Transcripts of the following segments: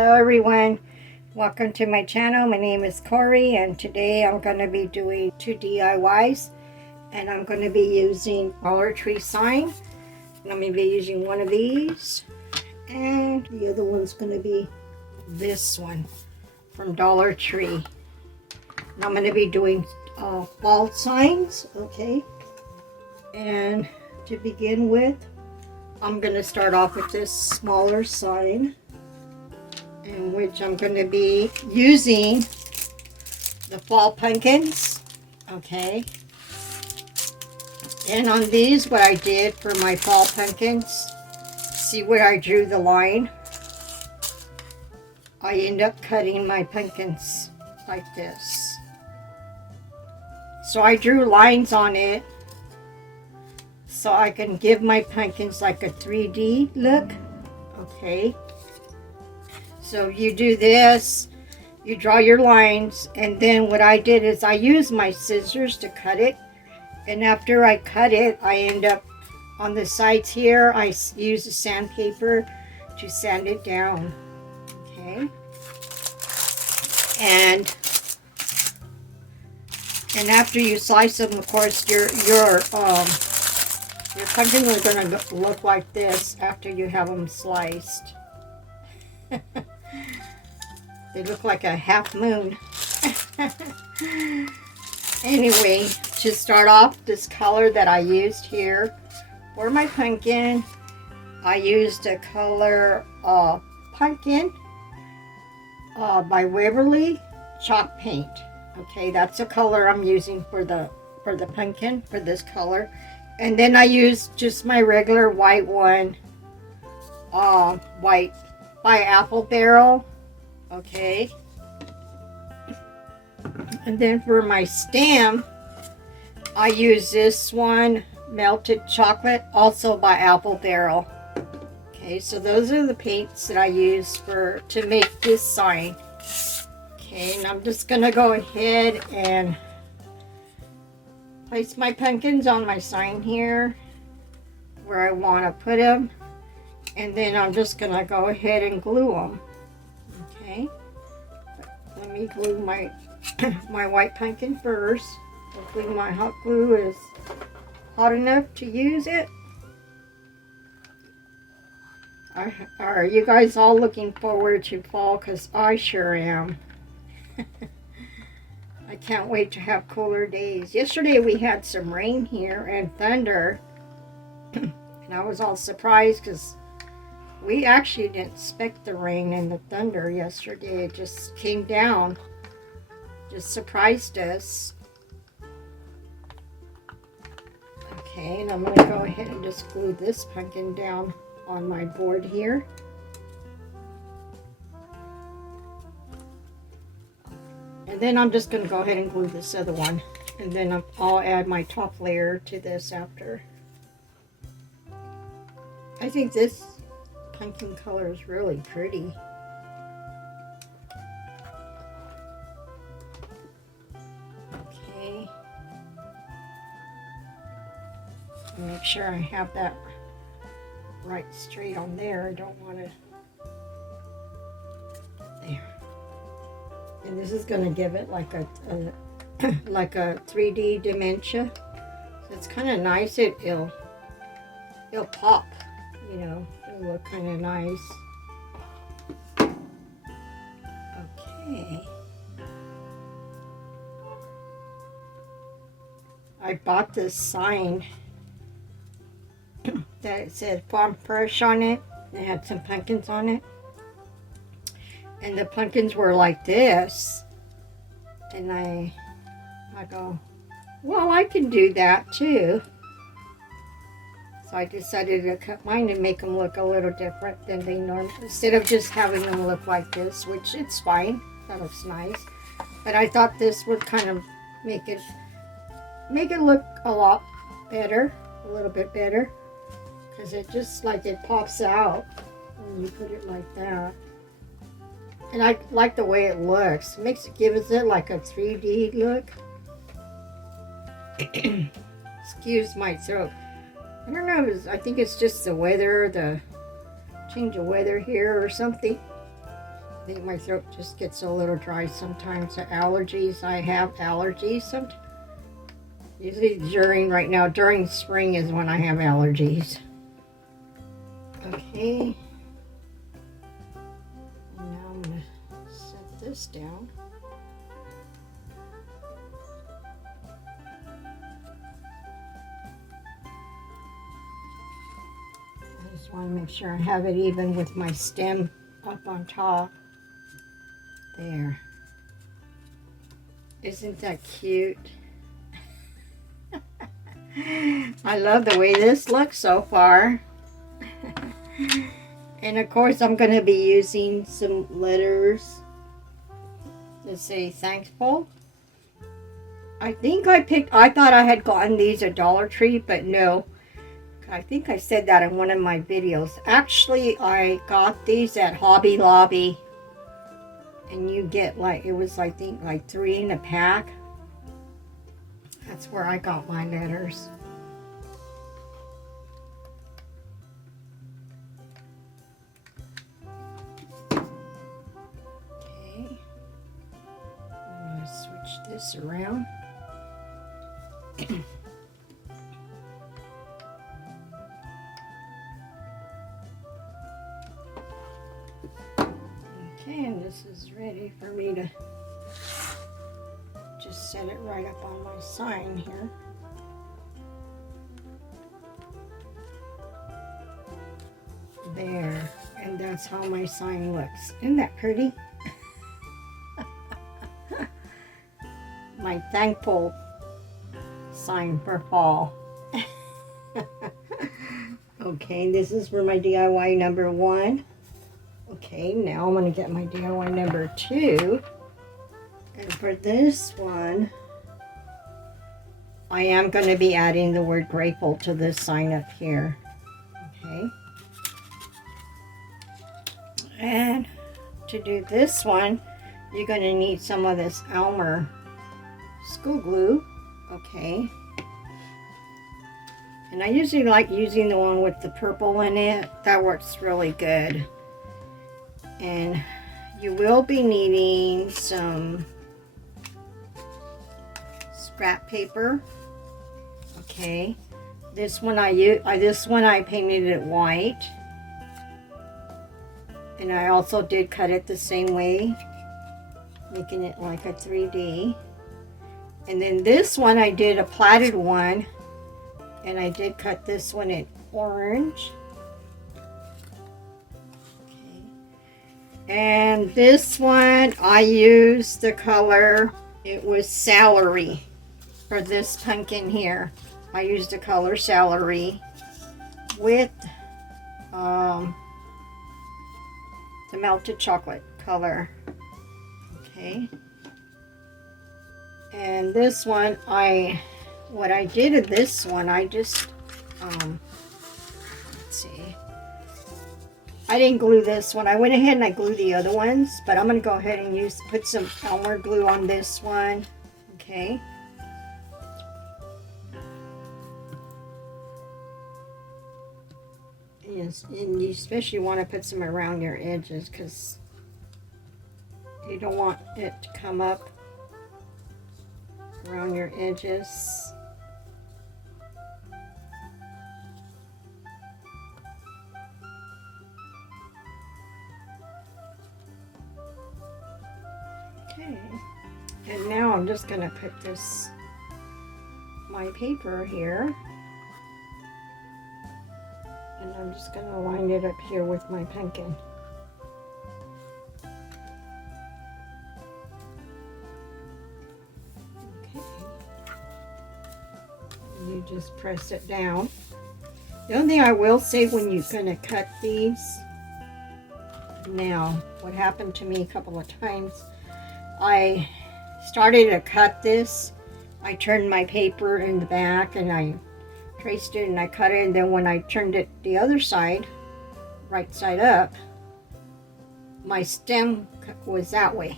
Hello everyone, welcome to my channel. My name is Corey and today I'm going to be doing 2 DIYs and I'm going to be using Dollar Tree sign. And I'm going to be using one of these and the other one's going to be this one from Dollar Tree. And I'm going to be doing wall signs, okay? And to begin with, I'm going to start off with this smaller sign, in which I'm going to be using the fall pumpkins, okay? And on these, what I did for my fall pumpkins, see where I drew the line? I end up cutting my pumpkins like this. So I drew lines on it so I can give my pumpkins like a 3D look, okay? So you do this, you draw your lines, and then what I did is I used my scissors to cut it. And after I cut it, I end up on the sides here, I use the sandpaper to sand it down, okay? And after you slice them, of course, your pumpkins are going to look like this after you have them sliced. They look like a half moon. Anyway, to start off, this color that I used here for my pumpkin, I used a color Pumpkin by Waverly chalk paint. Okay, that's the color I'm using for the pumpkin, for this color. And then I used just my regular white one, white by Apple Barrel. Okay, and then for my stem, I use this one, Melted Chocolate, also by Apple Barrel. Okay, so those are the paints that I use to make this sign. Okay, and I'm just gonna go ahead and place my pumpkins on my sign here where I want to put them, and then I'm just gonna go ahead and glue them. Okay, let me glue my my white pumpkin first. Hopefully my hot glue is hot enough to use it. Are you guys all looking forward to fall? Because I sure am. I can't wait to have cooler days. Yesterday we had some rain here and thunder. And I was all surprised because we actually didn't expect the rain and the thunder yesterday. It just came down. Just surprised us. Okay, and I'm going to go ahead and just glue this pumpkin down on my board here. And then I'm just going to go ahead and glue this other one. And then I'll add my top layer to this after. I think this pumpkin color is really pretty. Okay. Make sure I have that right straight on there. I don't want to. There. And this is going to give it like a like a 3D dementia. So it's kind of nice. It'll pop, you know. It'll look kind of nice. Okay. I bought this sign that it said Farm Fresh on it. It had some pumpkins on it. And the pumpkins were like this. And I go, well, I can do that too. So I decided to cut mine and make them look a little different than they normally, instead of just having them look like this, which it's fine. That looks nice. But I thought this would kind of make it look a lot better, a little bit better. Because it just like it pops out when you put it like that. And I like the way it looks. It gives it like a 3D look. Excuse my throat. I don't know, I think it's just the weather, the change of weather here or something. think my throat just gets a little dry sometimes. The allergies, I have allergies sometimes. Usually during spring is when I have allergies. Okay. And now I'm going to set this down. I just want to make sure I have it even with my stem up on top. There. Isn't that cute? I love the way this looks so far. And of course I'm going to be using some letters to say thankful. I thought I had gotten these at Dollar Tree, but no. I think I said that in one of my videos. Actually, I got these at Hobby Lobby. And you get it was I think like 3 in a pack. That's where I got my letters. Okay. I'm going to switch this around. Okay, and this is ready for me to just set it right up on my sign here. There, and that's how my sign looks. Isn't that pretty? My thankful sign for fall. Okay, this is for my DIY number 1. Okay, now I'm going to get my DIY number 2. And for this one, I am going to be adding the word grateful to this sign up here. Okay. And to do this one, you're going to need some of this Elmer school glue. Okay. And I usually like using the one with the purple in it. That works really good. And you will be needing some scrap paper. Okay. This one I painted it white. And I also did cut it the same way, making it like a 3D. And then this one I did a platted one, and I did cut this one in orange. And this one, I used the color, it was celery for this pumpkin here. I used the color celery with the melted chocolate color. Okay. And this one, what I did in this one, I just, let's see. I didn't glue this one. I went ahead and I glued the other ones, but I'm going to go ahead and put some Elmer glue on this one. Okay. Yes, and you especially want to put some around your edges because you don't want it to come up around your edges. Okay, and now I'm just going to put my paper here, and I'm just going to line it up here with my pumpkin. Okay, you just press it down. The only thing I will say when you're going to cut these, now what happened to me a couple of times, I started to cut this, I turned my paper in the back and I traced it and I cut it, and then when I turned it the other side, right side up, my stem was that way.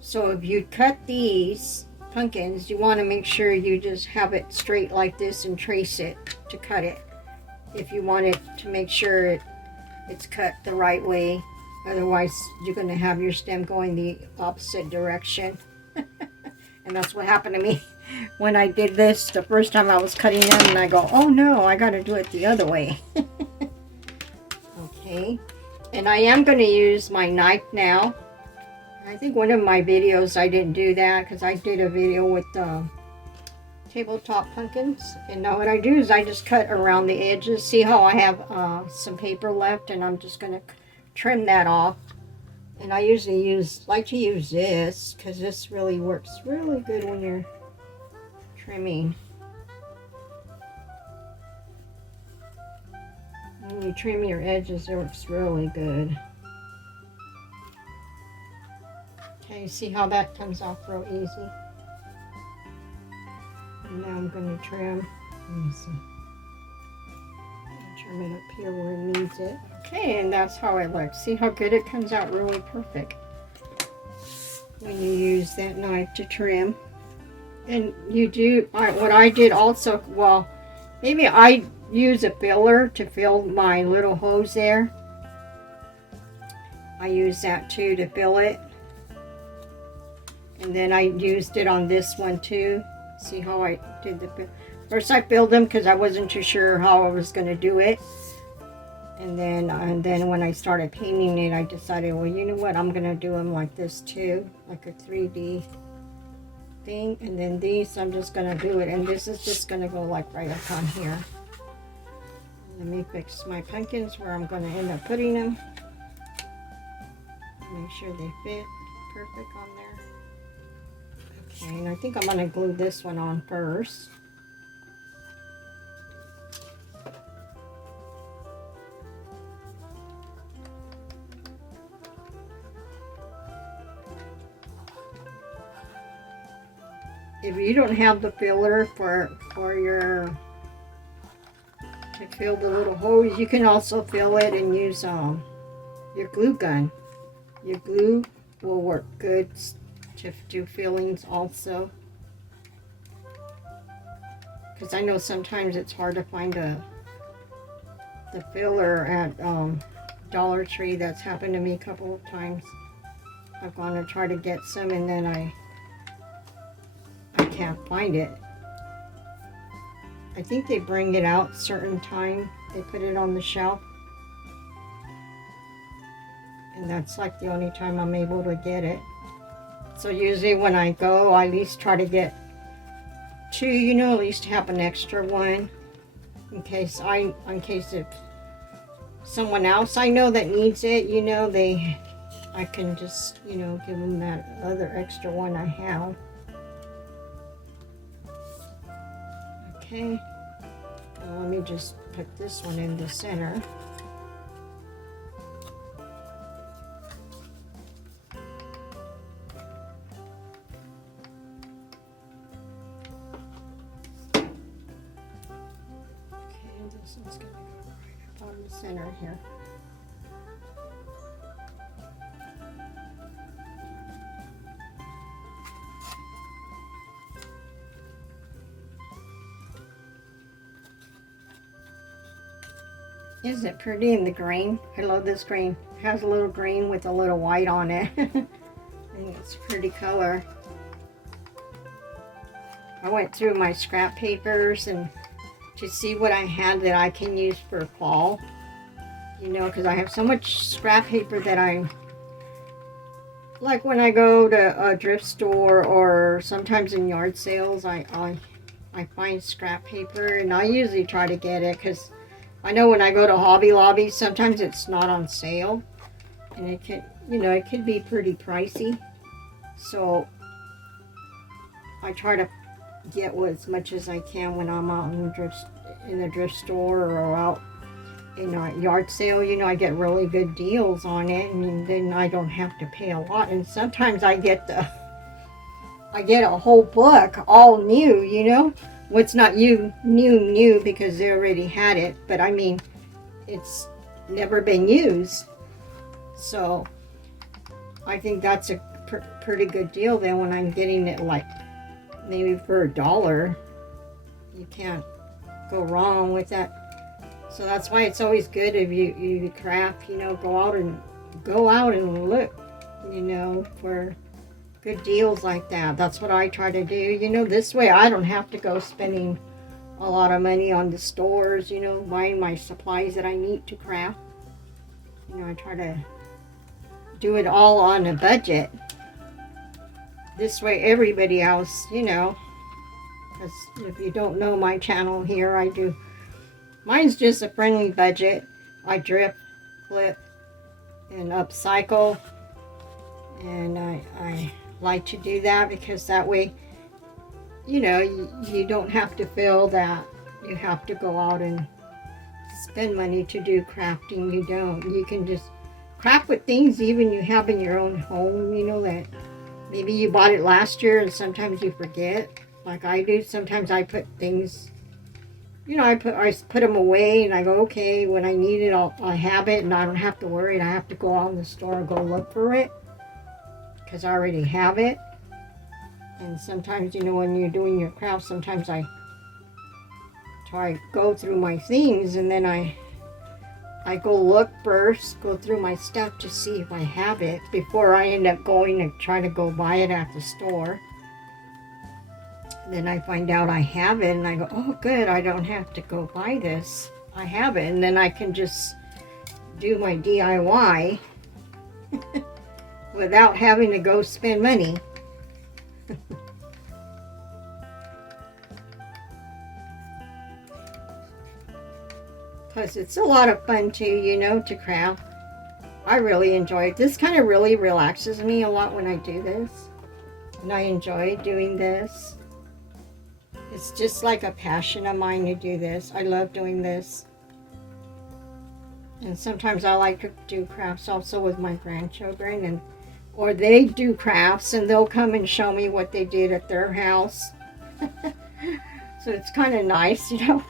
So if you cut these pumpkins, you want to make sure you just have it straight like this and trace it to cut it. If you want it to make sure it's cut the right way Otherwise, you're going to have your stem going the opposite direction. And that's what happened to me when I did this the first time I was cutting them, and I go, oh no, I got to do it the other way. Okay, and I am going to use my knife now. I think one of my videos I didn't do that because I did a video with tabletop pumpkins, and now what I do is I just cut around the edges. See how I have some paper left, and I'm just going to trim that off. And I usually like to use this because this really works really good when you're trimming. When you trim your edges, it works really good. Okay, see how that comes off real easy? And now I'm going to trim. Let me see. Trim it up here where it needs it. Okay, and that's how it looks. See how good it comes out? Really perfect when you use that knife to trim. And you do, what I did also, well, maybe I use a filler to fill my little hose there. I use that too to fill it. And then I used it on this one too. See how I did the fill? First I filled them because I wasn't too sure how I was going to do it. And then when I started painting it, I decided, well, you know what? I'm going to do them like this too. Like a 3D thing. And then these, I'm just going to do it. And this is just going to go like right up on here. Let me fix my pumpkins where I'm going to end up putting them. Make sure they fit perfect on there. Okay, and I think I'm going to glue this one on first. If you don't have the filler for your to fill the little hose, you can also fill it and use your glue gun. Your glue will work good to do fillings also. Because I know sometimes it's hard to find the filler at Dollar Tree. That's happened to me a couple of times. I've gone to try to get some and then I can't find it. I think they bring it out certain time. They put it on the shelf. And that's like the only time I'm able to get it. So usually when I go, I at least try to get two, you know, at least have an extra one. In case if someone else I know that needs it, you know, I can just, you know, give them that other extra one I have. Okay, now let me just put this one in the center. Okay, this one's going to go right up on the center here. Isn't it pretty in the green? I love this green. It has a little green with a little white on it. I think it's a pretty color. I went through my scrap papers and to see what I had that I can use for fall. You know, because I have so much scrap paper that I like when I go to a thrift store or sometimes in yard sales. I find scrap paper and I usually try to get it because I know when I go to Hobby Lobby, sometimes it's not on sale, and it can, you know, it can be pretty pricey. So I try to get as much as I can when I'm out in the thrift store or out in a yard sale. You know, I get really good deals on it, and then I don't have to pay a lot. And sometimes I get a whole book all new, you know. What's not new because they already had it, but I mean, it's never been used. So I think that's a pretty good deal then when I'm getting it like maybe for $1. You can't go wrong with that. So that's why it's always good if you craft, you know, go out and go out and look, you know, for good deals like that. That's what I try to do. You know, this way I don't have to go spending a lot of money on the stores, you know, buying my supplies that I need to craft. You know, I try to do it all on a budget. This way everybody else, you know, because if you don't know my channel here, I do, mine's just a friendly budget. I drip, flip, and upcycle, and I like to do that because that way, you know, you don't have to feel that you have to go out and spend money to do crafting. You don't. You can just craft with things even you have in your own home, you know, that maybe you bought it last year and sometimes you forget, like I do. Sometimes I put things, you know, I put them away and I go, okay, when I need it, I'll have it, and I don't have to worry. I have to go out in the store and go look for it because I already have it. And sometimes, you know, when you're doing your craft, sometimes I try to go through my things, and then I go look first, go through my stuff to see if I have it before I end up going and try to go buy it at the store. And then I find out I have it, and I go, oh good, I don't have to go buy this. I have it, and then I can just do my DIY without having to go spend money. Plus, it's a lot of fun too, you know, to craft. I really enjoy it. This kind of really relaxes me a lot when I do this. And I enjoy doing this. It's just like a passion of mine to do this. I love doing this. And sometimes I like to do crafts also with my grandchildren, and or they do crafts and they'll come and show me what they did at their house. So it's kind of nice, you know.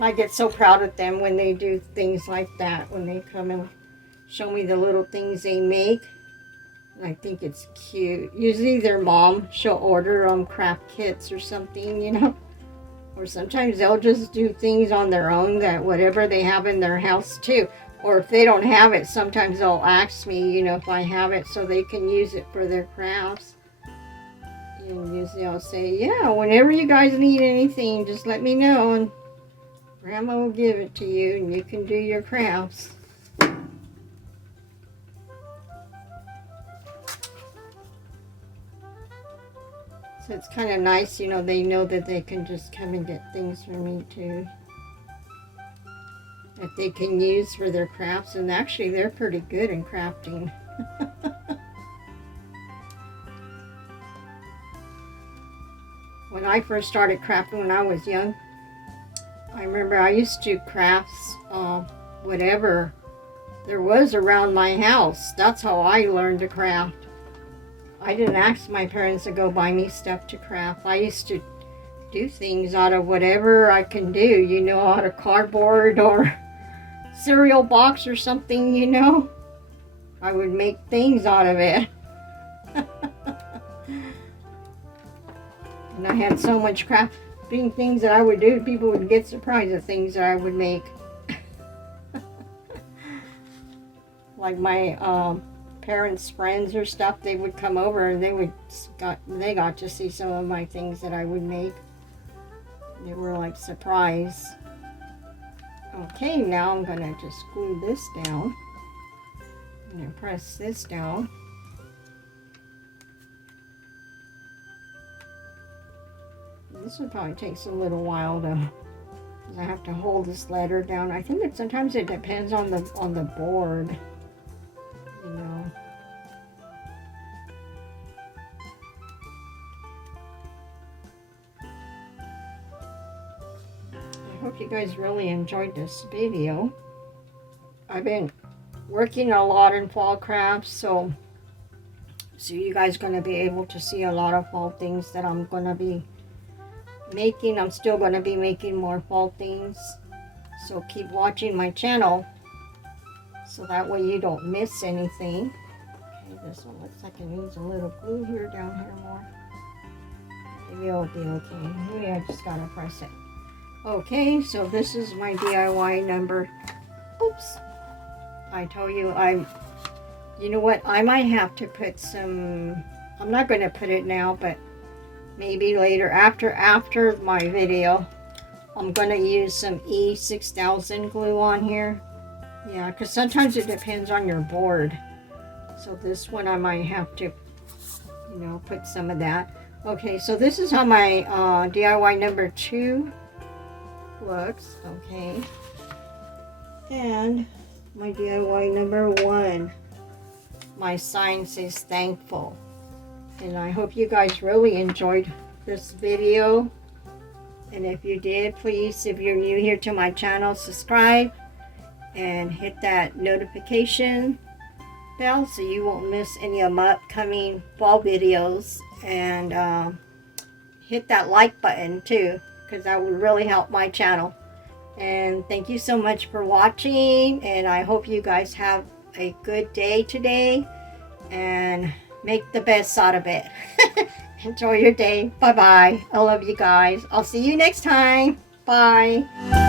I get so proud of them when they do things like that, when they come and show me the little things they make. And I think it's cute. Usually their mom, she'll order craft kits or something, you know. Or sometimes they'll just do things on their own, that whatever they have in their house too. Or if they don't have it, sometimes they'll ask me, you know, if I have it so they can use it for their crafts. And usually I'll say, yeah, whenever you guys need anything, just let me know and Grandma will give it to you and you can do your crafts. So it's kind of nice, you know, they know that they can just come and get things from me too, that they can use for their crafts. And actually they're pretty good in crafting. When I first started crafting when I was young, I remember I used to craft whatever there was around my house. That's how I learned to craft. I didn't ask my parents to go buy me stuff to craft. I used to do things out of whatever I can do, you know, out of cardboard or cereal box or something, you know. I would make things out of it. And I had so much crafting things that I would do, people would get surprised at things that I would make. Like my parents' friends or stuff, they would come over and they got to see some of my things that I would make. They were like surprised. Okay, now I'm gonna just glue this down. I'm gonna press this down. This would probably take a little while to, because I have to hold this letter down. I think that sometimes it depends on the board, you know. I hope you guys really enjoyed this video. I've been working a lot in fall crafts, so you guys are going to be able to see a lot of fall things that I'm going to be making. I'm still going to be making more fall things, so keep watching my channel so that way you don't miss anything. Okay, this one looks like it needs a little glue here, down here more. Maybe it'll be okay. Maybe I just gotta press it. Okay, so this is my DIY number, oops, I told you you know what, I might have to put some, I'm not going to put it now, but maybe later after my video, I'm going to use some E6000 glue on here. Yeah, because sometimes it depends on your board. So this one I might have to, you know, put some of that. Okay, so this is how my DIY number 2 looks. Okay. And my DIY number 1. My sign says thankful. And I hope you guys really enjoyed this video. And if you did, please, if you're new here to my channel, subscribe and hit that notification bell so you won't miss any of my upcoming fall videos. And hit that like button too, because that would really help my channel. And thank you so much for watching, and I hope you guys have a good day today and make the best out of it. Enjoy your day. Bye bye. I love you guys. I'll see you next time. Bye.